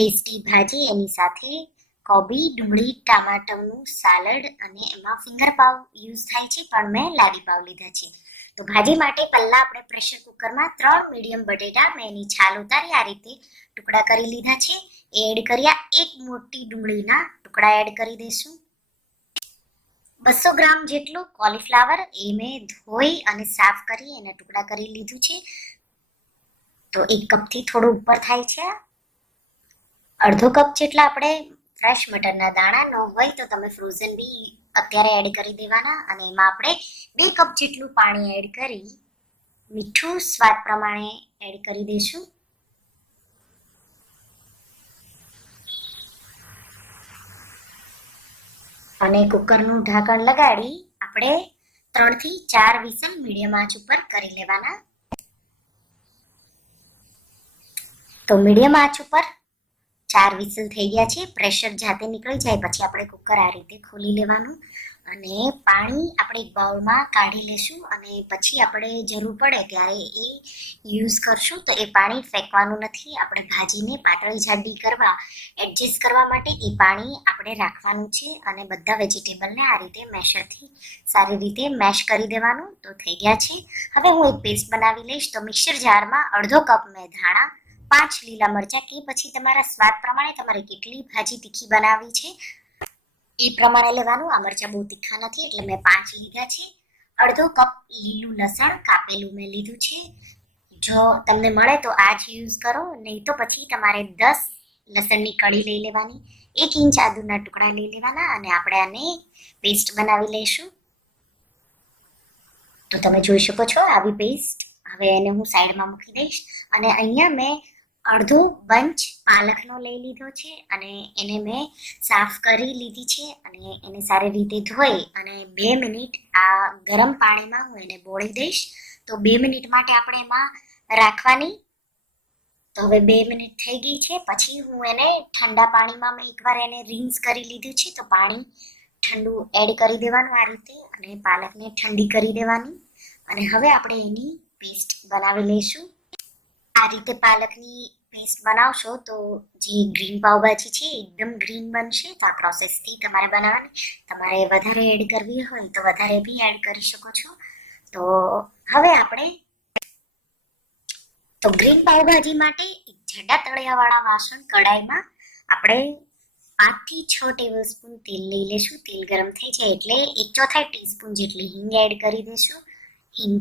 Tasty ભાજી, એની સાથે કોબી, ડુંગળી, ટામેટાનું સાલડ અને એમાં ફિંગર પાવ યુઝ થાય છે, પણ મેં લાડી પાવ લીધા છે. તો ભાજી માટે પહેલા આપણે પ્રેશર કુકરમાં 3 મીડિયમ બટેટા, મેં એની છાલ ઉતારી આ રીતે ટુકડા કરી લીધા છે. એડ કર્યા. એક મોટી ડુંગળીના ટુકડા એડ કરી દઈશું. 200 ગ્રામ જેટલું કોલીફ્લાવર, એ મેં ધોઈ અને સાફ કરી એના ટુકડા કરી લીધું છે. તો 1 કપથી થોડું ઉપર થાય છે. અડધો કપ જેટલા આપણે ફ્રેશ મટરના દાણા ન હોય તો તમે ફ્રોઝન બી અત્યારે એડ કરી દેવાના. અને એમાં આપણે 2 કપ જેટલું પાણી એડ કરી મીઠું સ્વાદ પ્રમાણે એડ કરી દઈશું. અને કુકરનું ઢાંકણ લગાડી આપણે 3 થી 4 વિસલ મીડિયમ આંચ ઉપર કરી લેવાના. તો મીડિયમ આંચ ઉપર 4 વિસલ થઈ ગયા છે. પ્રેશર જાતે નીકળી જાય પછી આપણે કુકર આ રીતે ખોલી લેવાનું અને પાણી આપણે એક બાઉલમાં કાઢી લેશું અને પછી આપણે જરૂર પડે ત્યારે એ યુઝ કરશું. તો એ પાણી ફેંકવાનું નથી, આપણે ભાજીને પાતળી જાડી કરવા એડજસ્ટ કરવા માટે એ પાણી આપણે રાખવાનું છે. અને બધા વેજીટેબલને આ રીતે મેશરથી સારી રીતે મેશ કરી દેવાનું. તો થઈ ગયા છે. હવે હું એક પેસ્ટ બનાવી લઈશ. તો મિક્સર જારમાં અડધો કપ મેં ધાણા, 5 લીલા મરચાં, કે પછી તમારા સ્વાદ પ્રમાણે તમારે કેટલી ભાજી તીખી બનાવવી છે એ પ્રમાણે લેવાનું. આ મરચાં બહુ તીખા નથી એટલે મેં 5 લીધા છે. અડધો કપ લીલું લસણ કાપેલું મેં લીધું છે. જો તમને મળે તો આ જ યુઝ કરો, નહીં તો પછી તમારે 10 લસણની કળી લઈ લેવાની. 1 ઇંચ આદુના ટુકડા લઈ લેવાના અને આપણે આને પેસ્ટ બનાવી લઈશું. તો તમે જોઈ શકો છો આવી પેસ્ટ. હવે એને હું સાઈડમાં મૂકી દઈશ. અને અહીંયા મેં અડધો બંચ પાલકનો લઈ લીધો છે અને એને મેં સાફ કરી લીધી છે અને એને સારી રીતે ધોઈ અને 2 મિનિટ આ ગરમ પાણીમાં હું એને બોળી દઈશ. તો 2 મિનિટ માટે આપણે એમાં રાખવાની. તો હવે 2 મિનિટ થઈ ગઈ છે. પછી હું એને ઠંડા પાણીમાં મેં એકવાર એને રિન્સ કરી લીધું છે. તો પાણી ઠંડુ એડ કરી દેવાનું આ રીતે અને પાલકને ઠંડી કરી દેવાની. અને હવે આપણે એની પેસ્ટ બનાવી લઈશું. આ રીતે પાલકની પેસ્ટ બનાવશો તો જે ગ્રીન પાવભાજી છે એકદમ ગ્રીન બનશે. તો આ પ્રોસેસથી તમારે બનાવવાની. તમારે વધારે એડ કરવી હોય તો વધારે બી એડ કરી શકો છો. તો હવે આપણે ગ્રીન પાવભાજી માટે એક જાડા તળિયાવાળા વાસણ કડાઈમાં આપણે 5 થી 6 ટેબલ સ્પૂન તેલ લઈ લેશું. તેલ ગરમ થઈ જાય એટલે 1/4 ટીસ્પૂન જેટલી હિંગ એડ કરી દઈશું. હિંગ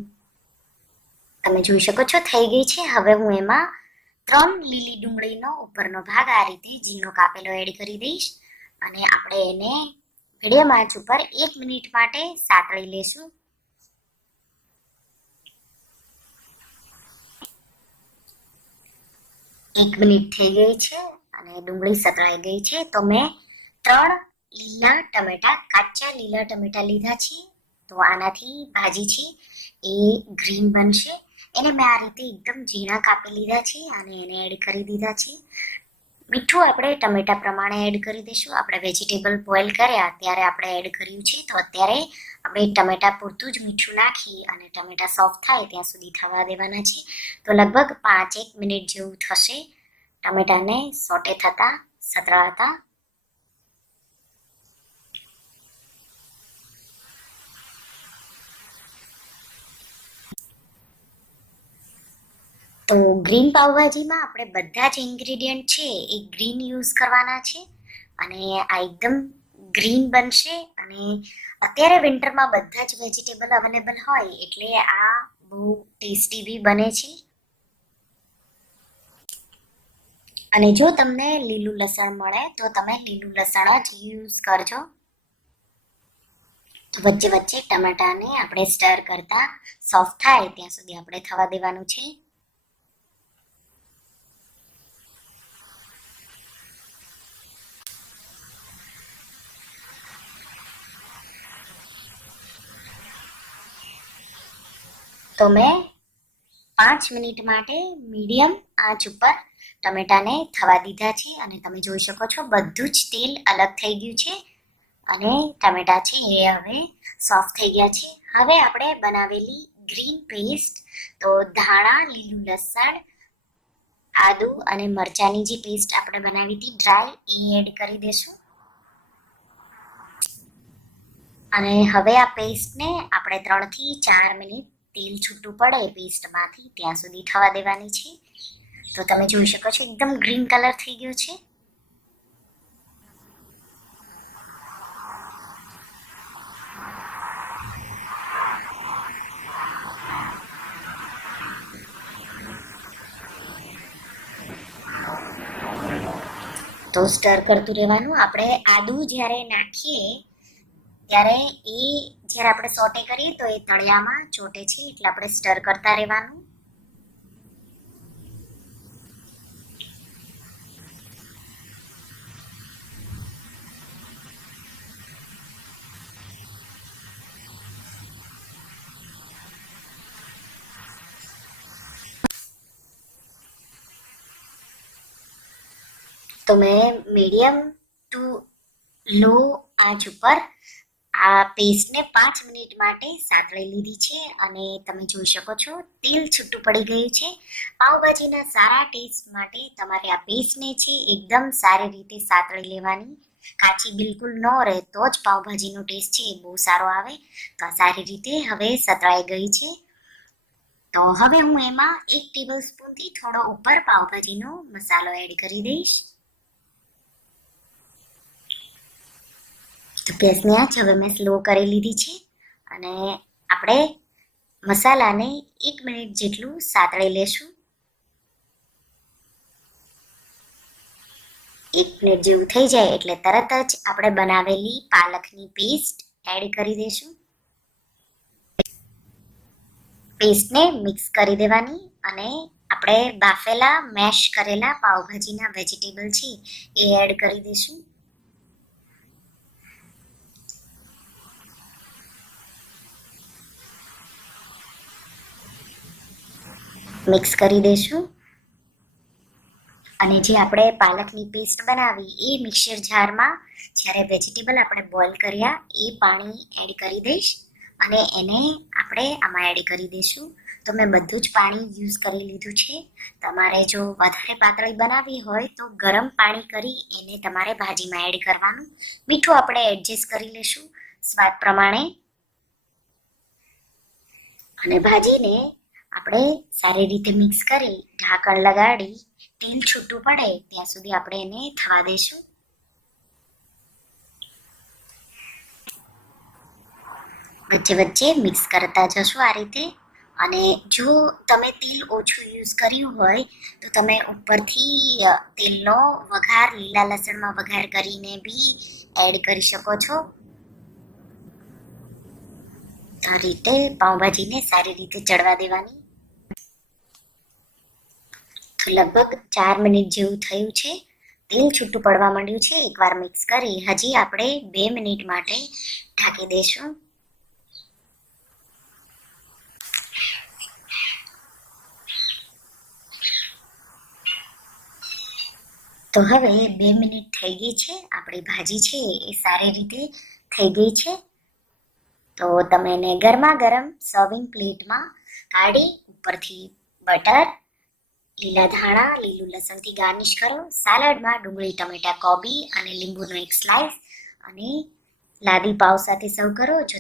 તમે જોઈ શકો છો થઈ ગઈ છે. હવે હું એમાં 3 લીલી ડુંગળીનો ઉપરનો ભાગ આ રીતે ઝીણો કાપેલો એડ કરી દઈશ અને આપણે એને મીડિયમ આંચ ઉપર 1 મિનિટ માટે સાતળી લેશું. એક મિનિટ થઈ ગઈ છે અને ડુંગળી સતળાઈ ગઈ છે. તો મેં 3 લીલા ટમેટા, કાચા લીલા ટમેટા લીધા છે. તો આનાથી ભાજી છે એ ગ્રીન બનશે. એને મેં આ રીતે એકદમ ઝીણા કાપી લીધા છે અને એને એડ કરી દીધા છે. મીઠું આપણે ટમેટા પ્રમાણે એડ કરી દઈશું. આપણે વેજીટેબલ બોઇલ કર્યા ત્યારે આપણે એડ કર્યું છે. તો અત્યારે આપણે ટમેટા પૂરતું જ મીઠું નાખી અને ટમેટા સોફ્ટ થાય ત્યાં સુધી થવા દેવાના છે. તો લગભગ 5-1 મિનિટ જેવું થશે ટમેટાને સોટે થતા સતળાતા. તો ગ્રીન પાવભાજીમાં આપણે બધા જ ઇન્ગ્રેડિયન્ટ છે એ ગ્રીન યુઝ કરવાના છે અને આ એકદમ ગ્રીન બનશે. અને અત્યારે વિન્ટરમાં બધા જ વેજીટેબલ અવેલેબલ હોય એટલે આ બહુ ટેસ્ટી બી બને છે. અને જો તમને લીલું લસણ મળે તો તમે લીલું લસણ જ યુઝ કરજો. તો વચ્ચે વચ્ચે ટમેટાને આપણે સ્ટર કરતા સોફ્ટ થાય ત્યાં સુધી આપણે થવા દેવાનું છે. તો મેં 5 મિનિટ માટે મીડિયમ આંચ ઉપર ટમેટાને થવા દીધા છે અને તમે જોઈ શકો છો બધું જ તેલ અલગ થઈ ગયું છે અને ટમેટા છે એ હવે સોફ્ટ થઈ ગયા છે. હવે આપણે બનાવેલી ગ્રીન પેસ્ટ, તો ધાણા, લીલું લસણ, આદુ અને મરચાની જે પેસ્ટ આપણે બનાવી હતી ડ્રાય એ એડ કરી દેશું. અને હવે આ પેસ્ટને આપણે 3 થી 4 મિનિટ તેલ છૂટું પડે પેસ્ટમાંથી ત્યાં સુધી થવા દેવાની છે. તો તમે જોઈ શકો છો એકદમ ગ્રીન કલર થઈ ગયો છે. તો સ્ટર કરતું રહેવાનું. આપણે આદુ જ્યારે નાખીએ ત્યારે જ્યારે આપણે સોટે કરીએ તો એ તળિયામાં ચોટે છે, એટલે આપણે સ્ટર કરતા રહેવાનું. તો મેં મીડિયમ ટુ લો આંચ ઉપર આ પેસ્ટને 5 મિનિટ માટે સાતળી લીધી છે અને તમે જોઈ શકો છો તેલ છૂટું પડી ગયું છે. પાવભાજીના સારા ટેસ્ટ માટે તમારે આ પેસ્ટને છે એકદમ સારી રીતે સાતળી લેવાની. કાચી બિલકુલ ન રહે તો જ પાવભાજીનો ટેસ્ટ છે એ બહુ સારો આવે. તો આ સારી રીતે હવે સતળાઈ ગઈ છે. તો હવે હું એમાં 1 ટેબલ સ્પૂનથી થોડો ઉપર પાવભાજીનો મસાલો એડ કરી દઈશ. તો ગેસની આંચ હવે મેં સ્લો કરી લીધી છે અને આપણે મસાલાને 1 મિનિટ જેટલું સાતળી લેશું. 1 મિનિટ જેવું થઈ જાય એટલે તરત જ આપણે બનાવેલી પાલકની પેસ્ટ એડ કરી દઈશું. પેસ્ટને મિક્સ કરી દેવાની અને આપણે બાફેલા મેશ કરેલા પાવભાજીના વેજીટેબલ છે એ એડ કરી દઈશું. મિક્સ કરી દઈશું અને જે આપણે પાલકની પેસ્ટ બનાવી એ મિક્સર જારમાં જ્યારે વેજીટેબલ આપણે બોઇલ કર્યા એ પાણી એડ કરી દઈશ અને એને આપણે આમાં એડ કરી દઈશું. તો મેં બધું જ પાણી યુઝ કરી લીધું છે. તમારે જો વધારે પાતળી બનાવવી હોય તો ગરમ પાણી કરી એને તમારે ભાજીમાં એડ કરવાનું. મીઠું આપણે એડજસ્ટ કરી લઈશું સ્વાદ પ્રમાણે. અને ભાજીને આપણે સારી રીતે મિક્સ કરી ઢાંકણ લગાડી તેલ છૂટું પડે ત્યાં સુધી આપણે એને થવા દઈશું. વચ્ચે વચ્ચે મિક્સ કરતા જશો આ રીતે. અને જો તમે તેલ ઓછું યુઝ કર્યું હોય તો તમે ઉપરથી તેલનો વઘાર લીલા લસણમાં વઘાર કરીને બી એડ કરી શકો છો. આ રીતે પાઉંભાજીને સારી રીતે ચડવા દેવાની. તો લગભગ 4 મિનિટ જેવું થયું છે. તેલ છૂટું પડવા માંડ્યું છે. એકવાર મિક્સ કરી હજી આપણે 2 મિનિટ માટે ઢાંકી દઈશું. તો હવે 2 મિનિટ થઈ ગઈ છે. આપણી ભાજી છે એ સારી રીતે થઈ ગઈ છે. તો તમે એને ગરમા ગરમ સર્વિંગ પ્લેટમાં કાઢી ઉપરથી બટર, લીલા ધાણા, લીલું લસણથી ગાર્નિશ કરો. સાલાડમાં ડુંગળી, ટમેટા, કોબી અને લીંબુનો એક સ્લાઇસ અને લાદી પાવ સાથે સર્વ કરો. જો